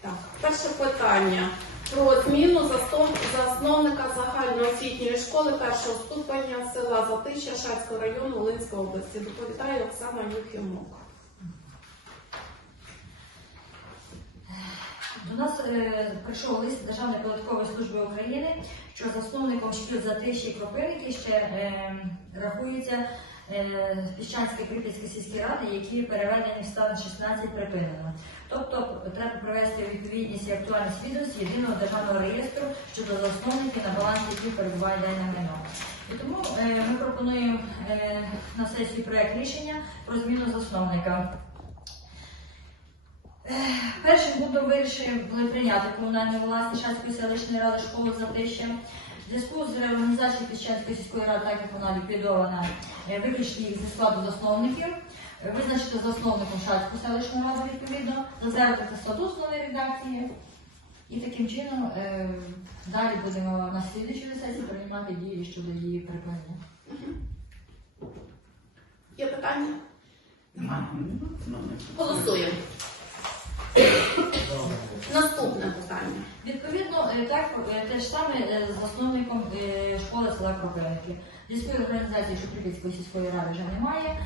Так, перше питання про зміну засновника загальноосвітньої школи першого ступеня села Затища Шацького району Волинської області. Доповідає Оксана Юхімок. До нас е, прийшов лист Державної податкової служби України, що засновником шкіл Затиші і Кропивники ще е, рахується е, Піщанські Прип'ятські сільські ради, які переведені в стан 16 припинено. Тобто треба привести у відповідність і актуальність відомості єдиного державного реєстру щодо засновників на балансі, яких перебуває дане майно. І тому е, ми пропонуємо е, на сесії проект рішення про зміну засновника. Першим пунктом вирішили були прийняти комунальну власність Шацької селищної ради школи Затищем. В зв'язку з реорганізацією Піщанської сільської ради, так як вона ліквідована, е, виключити їх зі складу засновників, е, визначити засновником Шацьку селищну раду відповідно, затвердити статут в новій редакції. І таким чином е, далі будемо на слідчій сесії приймати дії щодо її припинення. Є питання? Немає. Голосуємо. Наступне питання. Відповідно, е, так е, те ж саме е, з засновником е, школи села Кропивники. Зв'язкової організації Шуприківської сільської ради вже немає.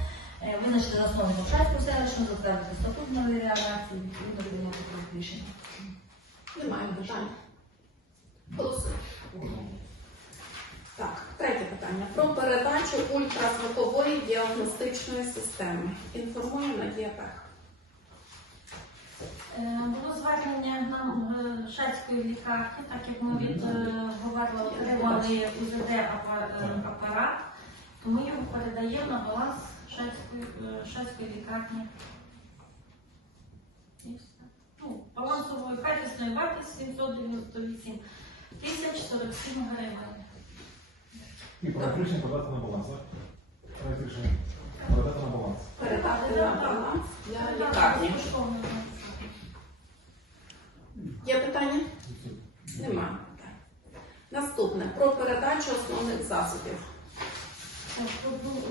Визначити засновником Шацьку селищну, затвердити статут нової реакції, відповідно прийняти рішення. Немає. Голосуємо. Так, третє питання. Про передачу ультразвукової діагностичної системи. Інформує Надія Пех. Е, Було звернення нам е, шацької лікарні, так як ми від Говерла отримали УЗД е, апарат, то ми його передаємо на баланс шацької, шацької лікарні. Ну, балансової качественної вартості 798 тисяч 47 гривень. І проект рішення подати на баланс, так? Подати на баланс. Передати на баланс для лікарні. Є питання? Немає питань. Наступне. Про передачу основних засобів.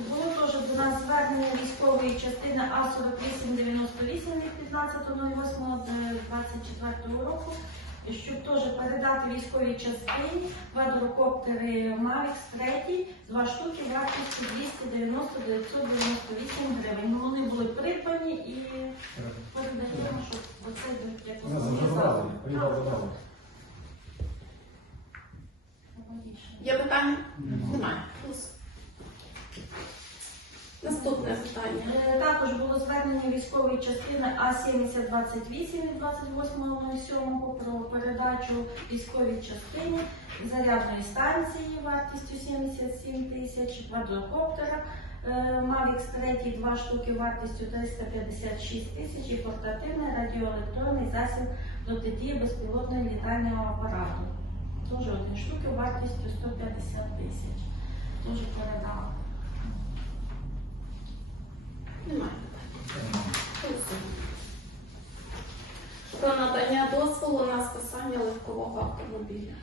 Було теж до нас звернення військової частини А4898 від 15.08.24 року, щоб теж передати військовій частині квадрокоптери Mavic 3, два штуки вартістю 290 998 гривень. Вони були придбані і передаємо, щоб оце як Забрали, забрали. Є питання? Немає. Плюс. Наступне питання. Е, Також було звернення військової частини А-7028 від 28.07 про передачу військовій частині зарядної станції вартістю 77 тисяч, квадрокоптера е, Mavic 3, два штуки вартістю 356 тисяч і портативний радіоелектронний засіб протидії безпілотного літального апарату. Теж один штуки вартістю 150 тисяч. Теж передав. Немає. Про надання дозволу на списання легкового автомобіля.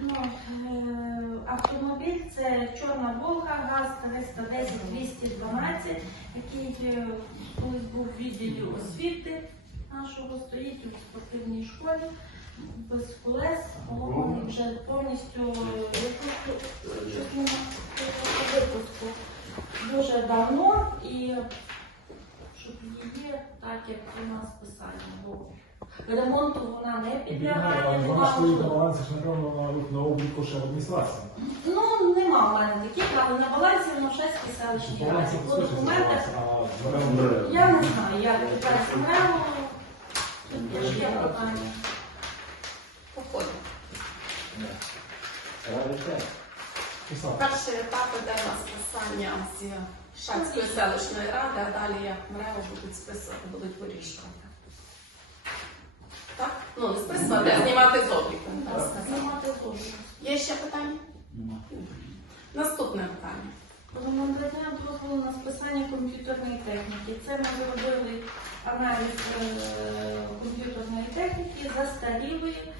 Ну, е, автомобіль це чорна Волга, ГАЗ 310 212, який е, колись був в відділі освіти нашого, стоїть у спортивній школі, без колес, поломаний вже повністю е, випуску дуже давно і щоб її так, як у нас писання було. Ремонту вона не підлягає, Вона стоїть на балансі, ж, напевно, на, на обліку ще адміністрації. Ну, нема в мене таких, але на балансі в Мошецькій селищній раді. По документах я не знаю, як тепер змерено. Писати. Перший етап іде на списання з Шацької селищної ради, а далі як МРЕО будуть списувати, будуть вирішувати. Так? Ну, не списувати, а знімати з обліку. Знімати дуже. Є ще питання? Наступне питання. Надання дозволу на списання комп'ютерної техніки. Це ми зробили аналіз е, комп'ютерної техніки, застарілої.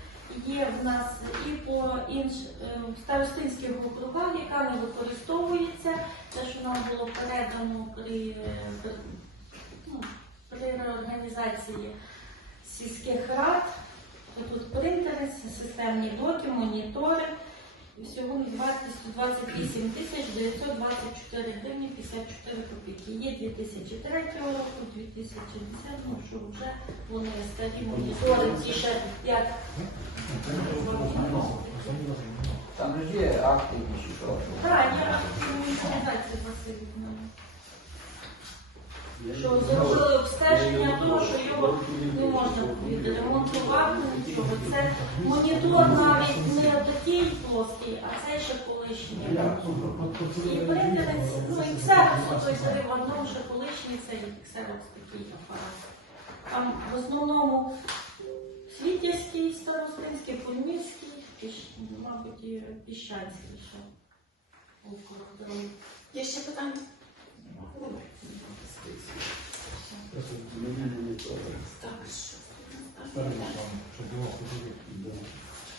Є в нас і по інш е, старостинських округах, яка не використовується. Те, що нам було передано при, е, ну, при реорганізації сільських рад. Тут принтери, системні блоки, монітори. І всього вартістю 28 тисяч 924 гривні 54 копійки. Є 2003 року, 2010, ну що вже вони старі монітори, ці ще як Там же є акти що. Так, я організацію Васильівна. Що зробили обстеження того, що його не можна відремонтувати, нічого. Це монітор навіть не такий плоский, а це ще колишній. І принтери, ну і ксерокс, той старий в одному ще колишній, це і ксерокс такий апарат. Там в основному Світязький, Старостинський, Пульмівський, мабуть, і Піщанський ще. Є ще питання?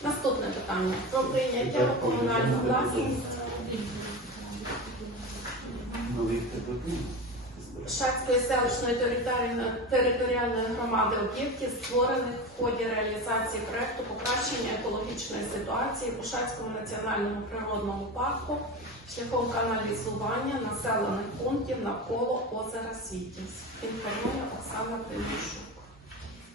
Наступне питання про прийняття в комунальну власність. Шацької селищної територіальної- громади об'єктів, створених в ході реалізації проекту покращення екологічної ситуації у Шацькому національному природному парку шляхом каналізування населених пунктів навколо озера Світівськ. Інформує Оксана Тимощук.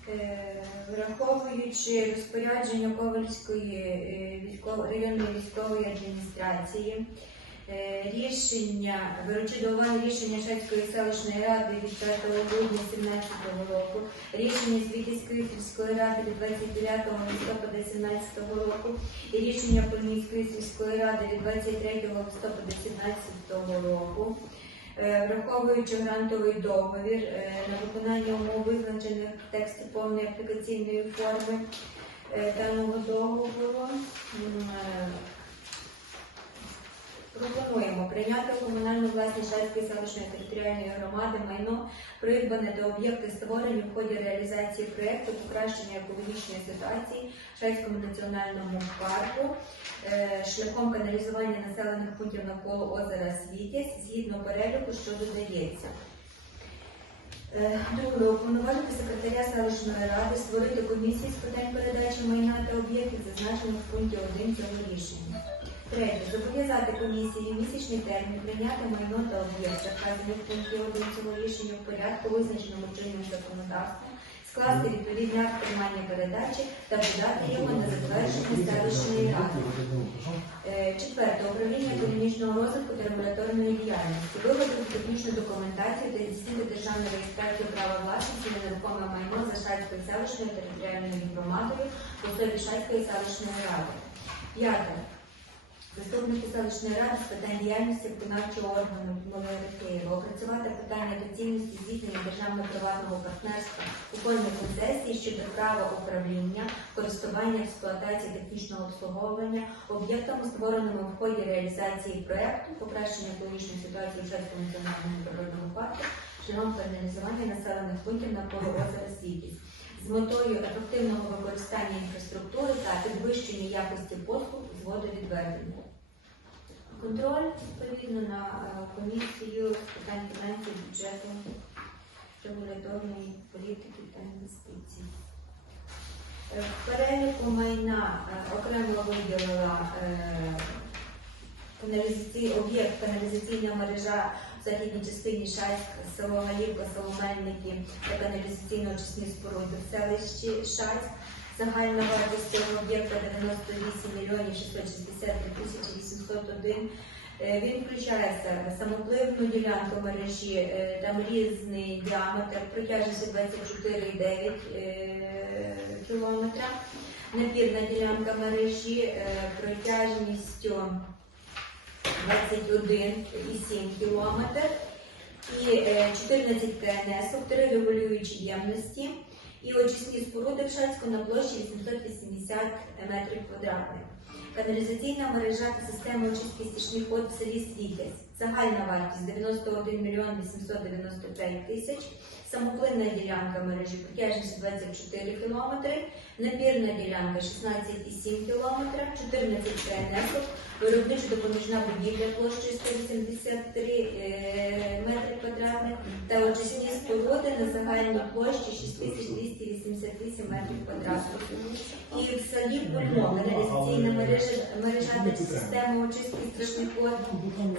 Е, Враховуючи розпорядження Ковальської е, районної військової адміністрації, рішення, беручи до уваги рішення Шацької селищної ради від 5 грудня 2017 року, рішення Світівської сільської ради від 29 листопада 2017 року і рішення Польмівської сільської ради від 23 листопада 2017 року, Е, враховуючи грантовий договір е, на виконання умов визначених в тексті повної аплікаційної форми е, даного договору, е, пропонуємо прийняти комунальну власність Шацької селищної територіальної громади майно, придбане до об'єкти створені в ході реалізації проєкту покращення екологічної ситуації в Шацькому національному парку е, шляхом каналізування населених пунктів навколо озера Світязь згідно переліку, що додається. Е, Друге, уповноважити секретаря селищної ради створити комісію з питань передачі майна та об'єктів, зазначених в пункті 1 цього рішення. Третє. Зобов'язати комісії місячний термін прийняти майно та об'єкти, вказаних в пункті 1 цього рішення в порядку, визначеному чинним законодавством, скласти відповідний акт приймання передачі та подати його на затвердження селищної ради. Е, Четверте. Управління економічного розвитку та регуляторної діяльності. Виготовити технічну документацію та здійснити державну реєстрацію права власності на нерухоме майно за Шацькою селищною територіальною громадою в особі Шацької селищної ради. П'яте. Заступники селищної ради з питань діяльності виконавчого органу Києва опрацювати питання доцільності здійснення державно-приватного партнерства у формі концесії щодо права управління, користування, експлуатації технічного обслуговування об'єктами, створеними в ході реалізації проекту покращення екологічної ситуації в Шацькому національному природному парку шляхом каналізування населених пунктів навколо озера Світість з метою ефективного використання інфраструктури та підвищення якості послуг з водовідведення. Контроль відповідно на е, комісію з питань фінансів, бюджету, регуляторної політики та інвестицій. Е, В переліку майна е, окремо виділила об'єкт каналізаційна мережа в західній частині Шацьк, село Галівка, село Мельники та каналізаційно-очисні споруди в селищі Шацьк. Загальна вартість цього об'єкта 98 мільйонів 663 тисячі 801. Е, Він включає в себе самопливну ділянку мережі, е, там різний діаметр, протяжністю 24,9 е, кілометра. Напірна ділянка мережі протяжністю 21,7 кілометр і е, 14 КНС, три регулюючі ємності і очисні споруди в Шацьку на площі 880 метрів квадратних. Каналізаційна мережа та система очистки стічних вод в селі Світязь. Загальна вартість 91 мільйон 895 тисяч. Самоплинна ділянка мережі протяжність 24 кілометри, напірна ділянка 16,7 кілометра, 14 КНС, виробничо допоміжна будівля площею 183 е, метри квадратних та очисні споруди на загальній площі 6288 метрів квадратних. І в селі Бульмо каналізаційна мережа, мережа система очистки стічних вод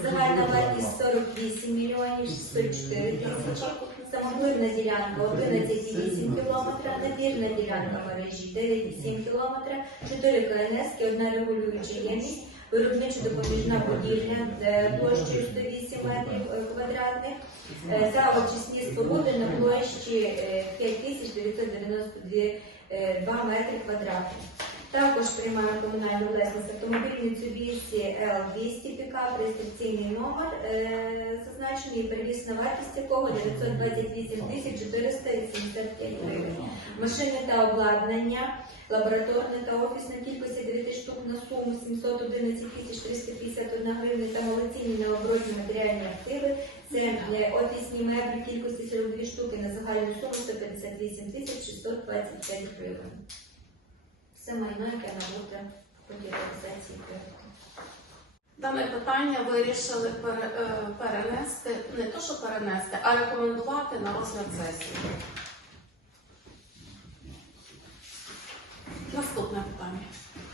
Загальна вартість 48 мільйонів 604 тисячі. Самопливна ділянка 11,8 км, напірна ділянка мережі 9,7 км, 4 КНС, одна регулююча ємність, виробничо допоміжна будівля е, площею 108 метрів е, квадратних, е, та очисні споруди на площі е, 5992 е, 2 метри квадратних. Також приймає комунальну власність автомобіль Mitsubishi L200 пікап, реєстраційний номер е, зазначений, і первісна вартість якого 928 тисяч 485 гривень. Машини та обладнання, лабораторне та офісне кількості 9 штук на суму 711 тисяч 351 гривень та молодцінні необоротні матеріальні активи. Це офісні меблі кількості 42 штуки на загальну суму 158 тисяч 625 гривень. Це майно, яке набуте в ході реалізації проєкту. Дане питання вирішили е, перенести, не то що перенести, а рекомендувати на розгляд сесії. Наступне питання.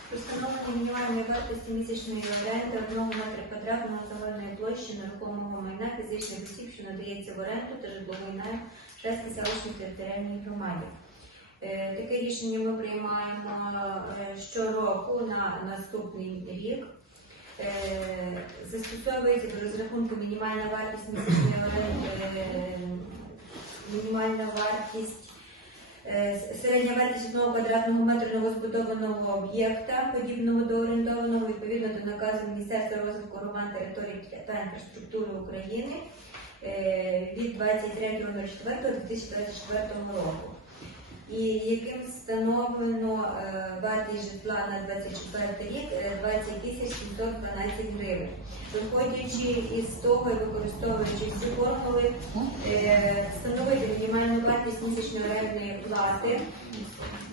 Про встановлення мінімальної вартості місячної оренди одного метра квадратного загальної площі нерухомого майна фізичних осіб, що надається в оренду та житловий найм Шестій селищній територіальній громаді. Е, Таке рішення ми приймаємо е, щороку на наступний рік. Е, Застосовується до розрахунку мінімальна вартість мінімальна вартість Середня вартість одного квадратного метру новозбудованого об'єкта, подібного до орендованого відповідно до наказу Міністерства розвитку громад територій та інфраструктури України від 23.04.2024 року. І яким встановлено е, вартість житла на 24 рік е, 20 тисяч 712 гривень. Виходячи із того і використовуючи всі формули, е, встановити мінімальну вартість місячної орендної плати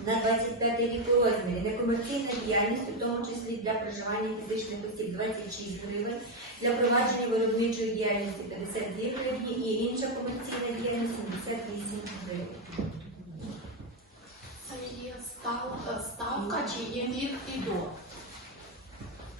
на 25 рік у розмірі. Некомерційна діяльність, у тому числі для проживання фізичних осіб 26 гривень, для провадження виробничої діяльності 52 гривні і інша комерційна діяльність 78 гривень. Це є е, ставка чи є від і до?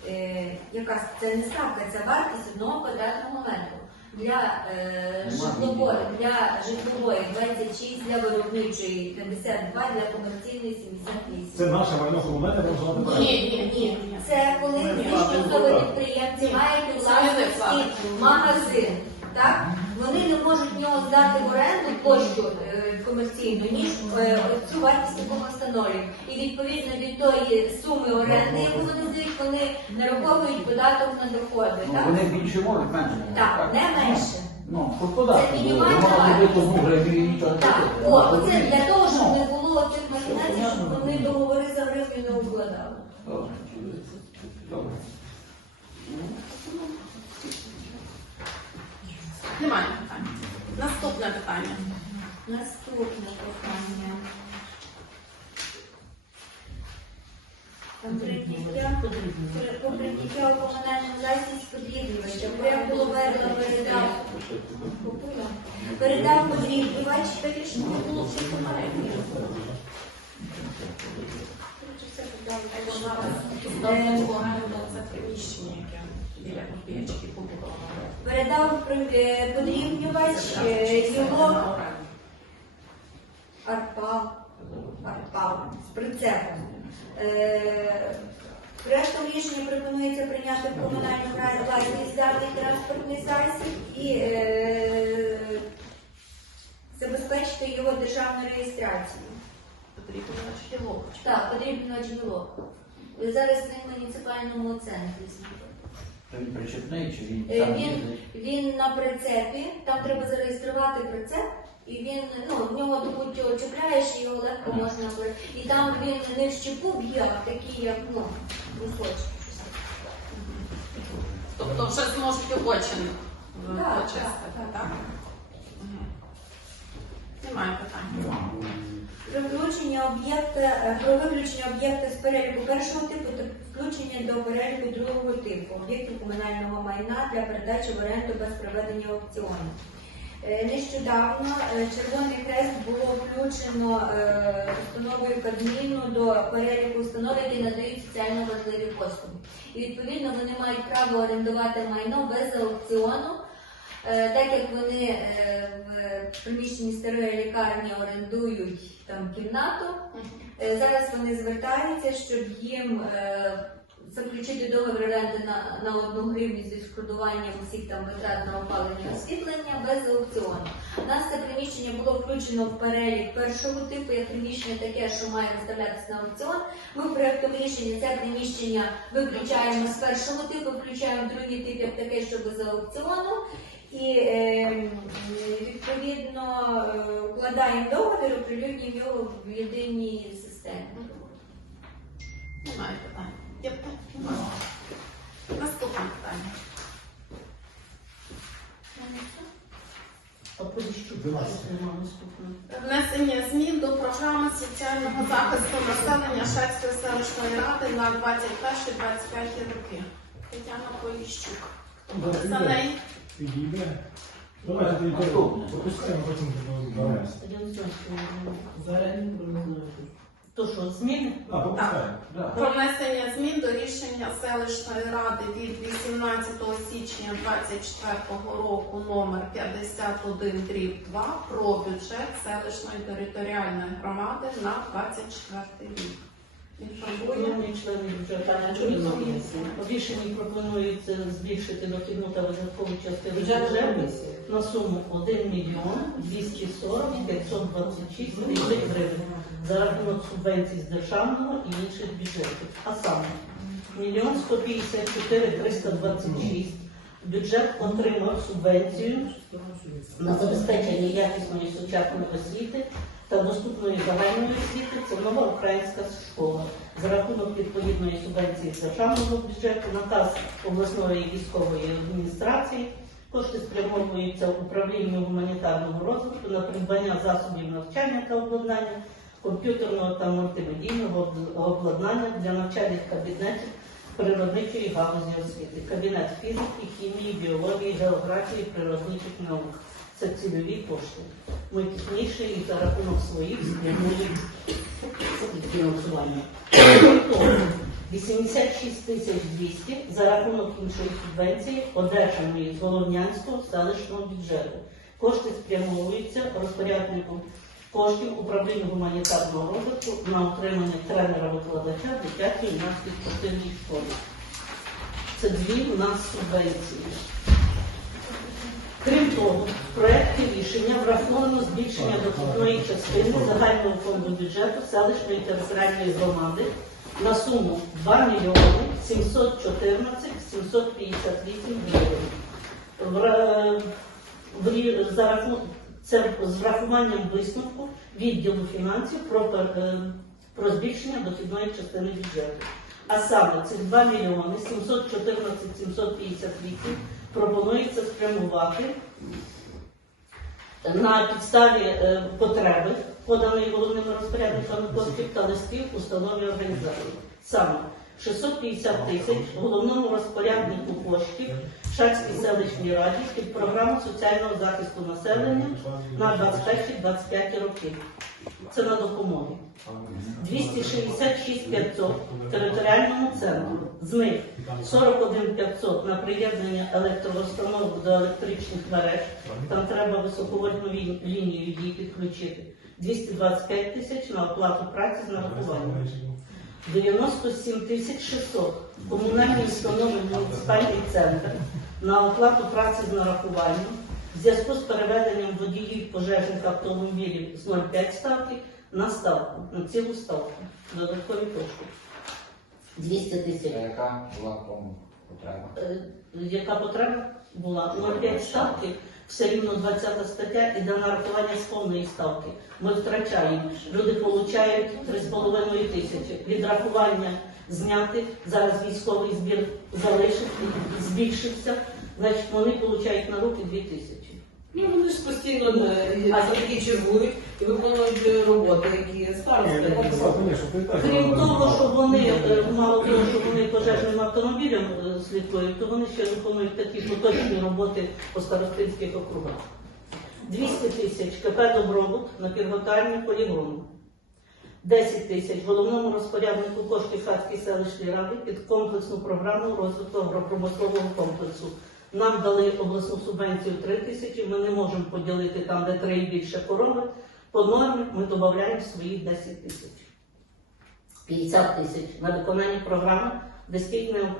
Е, яка це не ставка, це вартість одного квадратного метру. Для е, житлової, для житлової 26, для виробничої 52, для комерційної 78. Це наше майно можемо назвати Ні, ні, ні, ні. Це коли інші платимо підприємці мають у Це не власності магазин. Так? Вони не можуть нього здати в оренду площу е, комерційну, ніж е, цю вартість, яку ми встановлюємо. І відповідно від тої суми оренди, яку вони здають, вони нараховують податок на доходи. Ну, Так, Вони більше можуть, менше можуть. так не менше. Ну, по податку. Це мінімальна Вона вартість. тому і нічого не Так, Ну, оце для того, щоб ну, не було цих махінацій, щоб вони договори за гривню не укладали. Добре. Добре. Немає питань. Наступне питання. Наступне питання. Прийняття у комунальну власність подрібнювача. Було верно передав. Передав подрібнювач. Ж не було попередніх. Ставку оренду це приміщення, яке біля копієчки побудовано. Передав е, подрібнювач е, його Арпал, Арпал з прицепом. Е, рішення пропонується прийняти в комунальну власність даний транспортний засіб і е, забезпечити його державну реєстрацію. Потрібно ділок. Так, потрібно джерело. Зараз на муніципальному центрі. То він причепний чи він Е, там Він, їздить? він на прицепі, там треба зареєструвати прицеп, і він, ну, в нього тут його чіпляєш, і його легко можна при- І там він не в щепу б'є, а такі, як, ну, кусочки. Тобто вже зможуть Так, почистити, так, так? Мгм. Немає питань. Про включення об'єкта е, про виключення об'єкта з переліку першого типу включення до переліку другого типу об'єктів комунального майна для передачі в оренду без проведення аукціону. Е, Нещодавно е, Червоний Хрест було включено е, установою Кабміну до переліку установ, які надають соціально важливі послуги. І відповідно вони мають право орендувати майно без аукціону. Е, Так як вони е, в приміщенні старої лікарні орендують там кімнату, е, зараз вони звертаються, щоб їм заключити договір оренди на, на одну гривню зі шкодуванням усіх там витрат опалення освітлення без аукціону. У нас це приміщення було включено в перелік першого типу, як приміщення таке, що має виставлятися на аукціон. Ми в проєктом рішення це приміщення виключаємо з першого типу, включаємо другий тип як таке, що без аукціону. І е, відповідно е, укладаємо договір, оприлюднюємо його в єдиній системі. Немає питань. Є питання? Наступне питання. Внесення змін до програми соціального захисту населення Шацької селищної ради на 21-25 роки. Тетяна Поліщук. За неї Підійде. Давайте тоді. То що, зміни? А, пропускаємо. Про внесення змін до рішення селищної ради від 18 січня 2024 року номер 51 дріб 2 про бюджет селищної територіальної громади на 24 рік. Шановні члени бюджетної комісії, в рішенні пропонується збільшити дохідну та видаткову частину бюджету на суму 1 мільйон 240 526 тисяч гривень за рахунок субвенцій з державного і інших бюджетів. А саме мільйон 154 326 бюджет отримав субвенцію на забезпечення якісної сучасної освіти та доступної загальної освіти це нова українська школа. За рахунок відповідної субвенції з державного бюджету, наказ обласної військової адміністрації, кошти спрямовуються управлінню гуманітарного розвитку на придбання засобів навчання та обладнання, комп'ютерного та мультимедійного обладнання для навчальних кабінетів природничої галузі освіти, кабінет фізики, хімії, біології, географії, природничих наук. Це цільові кошти. Ми пізніше і за рахунок своїх спрямуємо фінансування. 86 тисяч 200 за рахунок іншої субвенції, одержаної з Головнянського селищного бюджету. Кошти спрямовуються розпорядником коштів управління гуманітарного розвитку на отримання тренера-викладача дитячої юнацької спортивної школи. Це дві у нас субвенції. Крім того, в проєкті рішення враховано збільшення дохідної частини загального фонду бюджету селищної територіальної громади на суму 2 мільйони 714 758 гривень. Рахунок- Це з врахуванням висновку відділу фінансів про, е, про збільшення дохідної частини бюджету. А саме цих 2 мільйони 714 758 пропонується спрямувати на підставі е, потреби, поданої головними розпорядниками коштів та листів установі організації. Саме 650 тисяч головному розпоряднику коштів Шацькій селищній раді під програму соціального захисту населення на 21-25 роки. Це на допомогу. 266 500 територіальному центру. З них 41 500 на приєднання електроустановок до електричних мереж. Там треба високовольтну лінію її підключити. 225 тисяч на оплату праці з нарахуванням. 97 тисяч 600 комунальні установи муніципальний центр на оплату праці з нарахуванням в зв'язку з переведенням водіїв пожежних автомобілів з 0,5 ставки на ставку, на цілу ставку. Додаткові кошти. 200 тисяч. Яка була тому потреба? Е, Яка потреба була? 0,5 ставки, все рівно 20 стаття іде нарахування з повної ставки. Ми втрачаємо. Люди получають 3,5 тисячі. Відрахування зняти. Зараз військовий збір залишився, збільшився. значить вони получають на руки 2 тисячі. Ну вони ж постійно е, а такі чергують і виконують е, роботи, які старости. Крім того, що вони е, мало того, що вони пожежним автомобілем е, слідкують, то вони ще виконують такі поточні роботи по старостинських округах. 200 тисяч КП «Добробут» на підготовлення полігону. 10 тисяч головному розпоряднику коштів Хацької селищної ради під комплексну програму розвитку агропромислового комплексу. Нам дали обласну субвенцію 3 тисячі, ми не можемо поділити там, де 3 і більше корови. По нормі ми додаємо свої 10 тисяч. 50 тисяч на виконання програми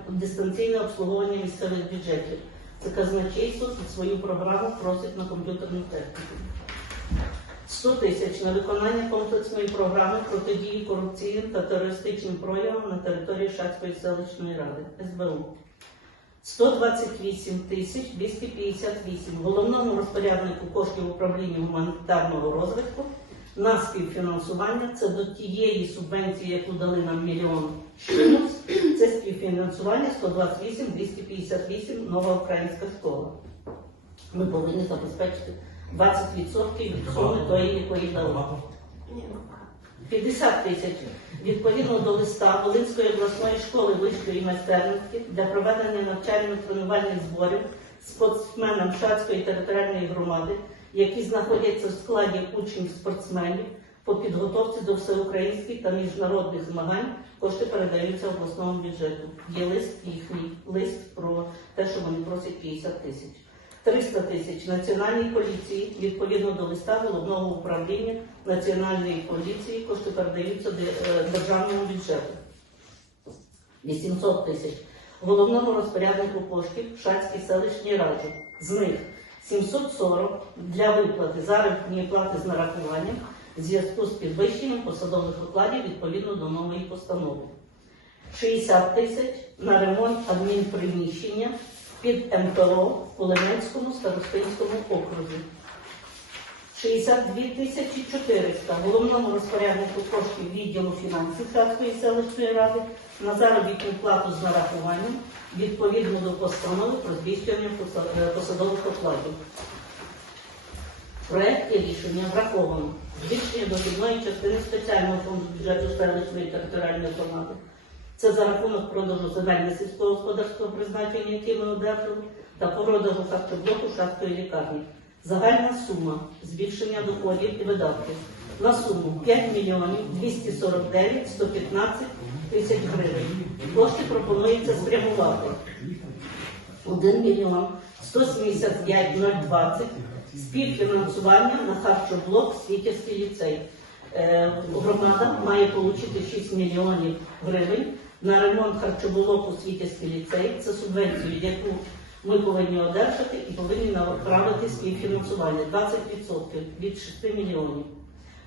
«Дистанційне- обслуговування місцевих бюджетів. Це казначейство свою програму просить на комп'ютерну техніку. 100 тисяч на виконання комплексної програми протидії корупційним та терористичним проявам на території Шацької селищної ради СБУ. 128 тисяч 258 головному розпоряднику коштів управління гуманітарного розвитку на співфінансування. Це до тієї субвенції, яку дали нам мільйон чимось. Це співфінансування 128 258 нова українська школа. Ми повинні забезпечити 20% від суми тої, якої дали. Ні, ну, 50 тисяч відповідно до листа Волинської обласної школи вищої майстерності для проведення навчально-тренувальних зборів спортсменам Шацької територіальної громади, які знаходяться в складі учнів спортсменів по підготовці до всеукраїнських та міжнародних змагань. Кошти передаються обласному бюджету. Є лист їхній лист про те, що вони просять 50 тисяч. 300 тисяч Національній поліції відповідно до листа головного управління Національної поліції кошти передаються е, державному бюджету. 800 тисяч головному розпоряднику коштів Шацькій селищній раді. З них 740 для виплати заробітної плати з нарахуванням в зв'язку з підвищенням посадових окладів відповідно до нової постанови. 60 тисяч на ремонт адмінприміщення під МПО в Кулеменському старостинському окрузі. 62 тисячі 400 головному розпоряднику коштів відділу фінансів Шацької селищної ради на заробітну плату з нарахуванням відповідно до постанови про збільшення е, посадових окладів. В проєкті рішення враховано збільшення дохідної частини спеціального фонду бюджету селищної територіальної громади. Це за рахунок продажу земель сільськогосподарського призначення, які ми одержали, та продажу харчоблоку шахтої лікарні. Загальна сума збільшення доходів і видатків на суму 5 мільйонів 249 115 тисяч гривень. Кошти пропонується спрямувати 1 мільйон 175 020 співфінансування на харчоблок Світівський ліцей. Е, Громада має отримати 6 мільйонів гривень на ремонт харчоблоку Світівський ліцей. Це субвенцію, яку ми повинні одержати і повинні направити співфінансування 20% від 6 мільйонів.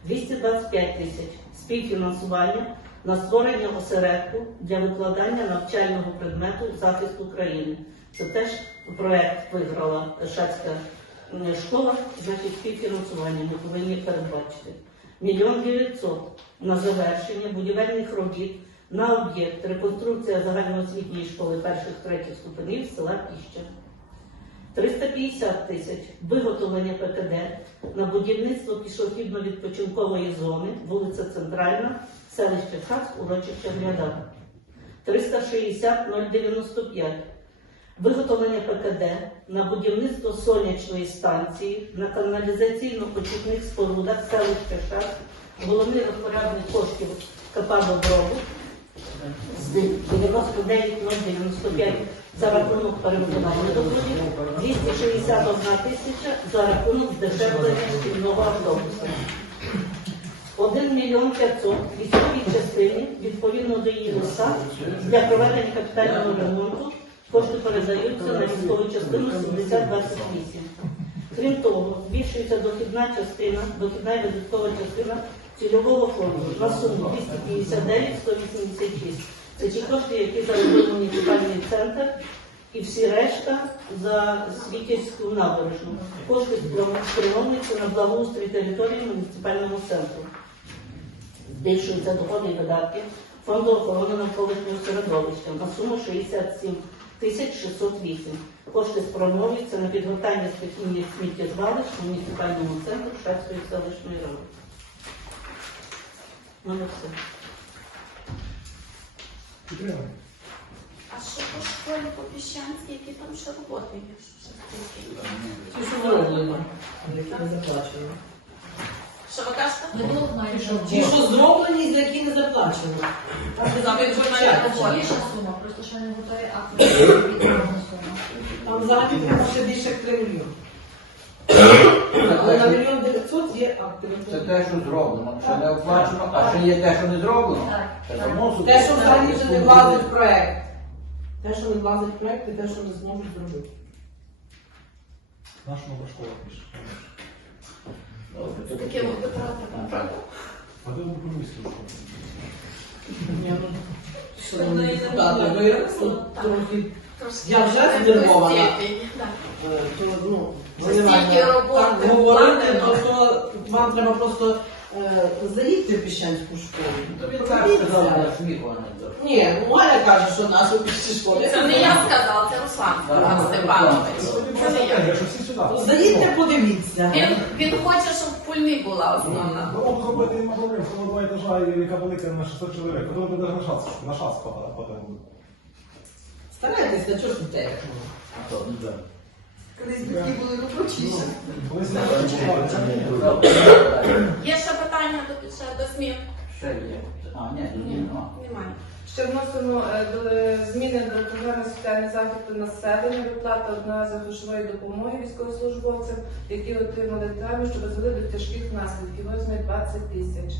225 тисяч співфінансування на створення осередку для викладання навчального предмету захист України. Це теж проект виграла Шацька школа, значить співфінансування ми повинні передбачити. Мільйон 900 на завершення будівельних робіт на об'єкт реконструкція загальноосвітньої школи перших третіх ступенів села Піща. 350 тисяч виготовлення ПКД на будівництво пішохідно-відпочинкової зони, вулиця Центральна, селище Шацьк, урочище Гляда. 360 095 Виготовлення ПКД на будівництво сонячної станції на каналізаційно-почутних спорудах селища Шацьк, головний розпорядник коштів КП «Добробут» з 99095 за рахунок перевиконання доходів, 261 тисяча за рахунок здешевлення шкільного автобуса. 1 мільйон 500 військовій частині відповідно до її листа для проведення капітального ремонту кошти передаються на військову частину 7028. Крім того, збільшується дохідна частина, дохідна і видаткова частина цільового фонду на суму 259 186. Це ті кошти, які заробив муніципальний центр, і всі решта за Світівську набережну. Кошти спрямовуються на благоустрій території муніципального центру. Збільшуються доходи і видатки фонду охорони навколишнього середовища на суму 67 1608. Кошти спрямовуються на підготання стихійних сміттєзвалищ у муніципальному центру Шацької селищної ради. У мене. Підтримуємо. А що по школі по Піщанській, які там ще роботи є? Ті, що зроблено, які не заплачено. Що ви кажете? Не було знаю, що Ті, що зроблені, за які не заплачено. Так, виконання початку. роботи. більша сума, просто ще не готові акти. Там взагалі треба ще більше як 3 мільйони. Але на мільйон 900 є. Це те, що зроблено, що не оплачено, а ще є те, що не зроблено. Це Те, що взагалі вже не влазить в проект. Те, що не влазить в проект, і те, що не зможуть зробити. Нову школу пише. Це такі от витрати. А де ви комісію ну, Я вже здивована. Е, ну, так говорити, вкладено. то, то вам треба просто е, заїдьте в Піщанську школу. Тобі Подивіться. сказали, я сміху не. Ні, ну Галя каже, що нашу пішці школі. Це не я сказала, це Руслан Степанович. Не. Якщо. Заїдьте, подивіться. Він, він хоче, щоб в пульмі була основна. Ну, зробити нема проблем, що два етажа, яка велика на 600 чоловік. Потім буде навіть на шанс, на шанс потім. Старайтеся, чого ж те? А то, ну. Колись батьки були робочі. Колись Це не не було. добре. Є ще питання до, ще до змін? Ще є. А, ні, нема. Немає. Ще вносимо е, до- зміни до програми соціального захисту населення, виплата одноразової грошової допомоги військовослужбовцям, які отримали травми, що призвели до тяжких наслідків. Розмір 20 тисяч.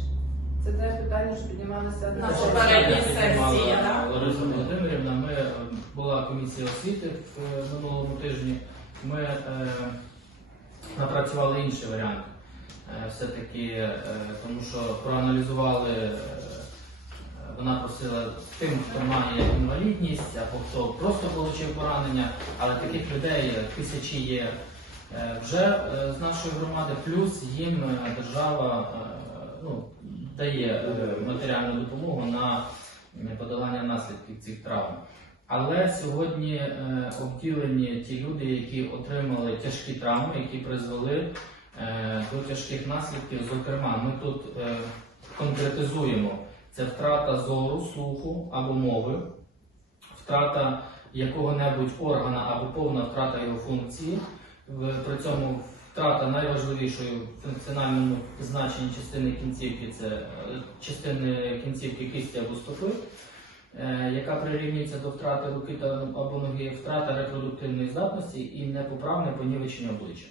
Це те питання, що піднімалося На попередній сесії. сесії, так? Лариса Володимирівна, ми е, була комісія освіти в е, минулому тижні. Ми е, напрацювали інший варіант. Е, все-таки, е, тому що проаналізували, е, вона просила тим, хто має інвалідність або хто просто отримав поранення, але таких людей тисячі є вже з нашої громади, плюс їм держава ну, дає матеріальну допомогу на подолання наслідків цих травм. Але сьогодні е, обділені ті люди, які отримали тяжкі травми, які призвели е, до тяжких наслідків. Зокрема, ми тут е, конкретизуємо це втрата зору, слуху або мови, втрата якого-небудь органа або повна втрата його функції. При цьому втрата найважливішої в функціональному значенні частини кінцівки це е, частини кінцівки кисті або стопи, яка прирівнюється до втрати руки та або ноги, втрата репродуктивної здатності і непоправне понівечення обличчя.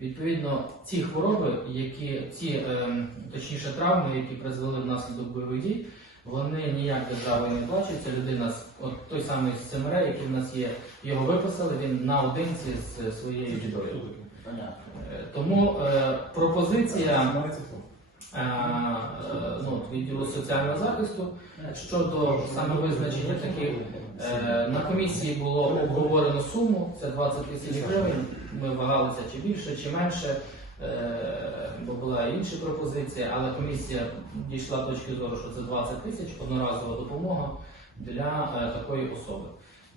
Відповідно, ці хвороби, які ці ем, точніше травми, які призвели внаслідок бойових дій, вони ніяк державою не плачуються. Людина з от той самий СМР, який в нас є, його виписали, він наодинці з своєю бідою. Е, Тому е, пропозиція ну, відділу соціального захисту щодо саме визначення таких. Е, На комісії було обговорено суму, це 20 тисяч гривень. Ми вагалися чи більше, чи менше, е, бо була інша пропозиція, але комісія дійшла точки зору, що це 20 тисяч одноразова допомога для е, такої особи.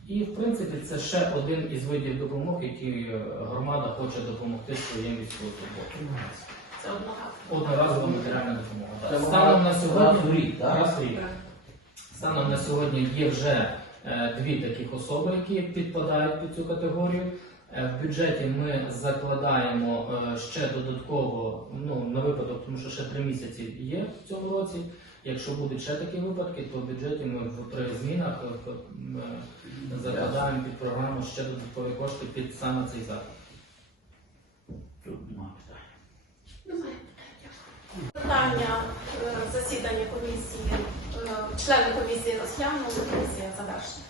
І в принципі це ще один із видів допомог, які е, громада хоче допомогти своїм військовослужбовцям. Одноразова матеріальна допомога. так. Станом на сьогодні рік, так? раз в рік. Станом на сьогодні є вже е, дві таких особи, які підпадають під цю категорію. Е, В бюджеті ми закладаємо е, ще додатково ну, на випадок, тому що ще три місяці є в цьому році. Якщо будуть ще такі випадки, то в бюджеті ми в при змінах е, м, е, закладаємо під програму ще додаткові кошти під саме цей заклад. Тут нема питань. Немає. Питання е, засідання комісії, е, члени комісії розглянули, комісія завершена.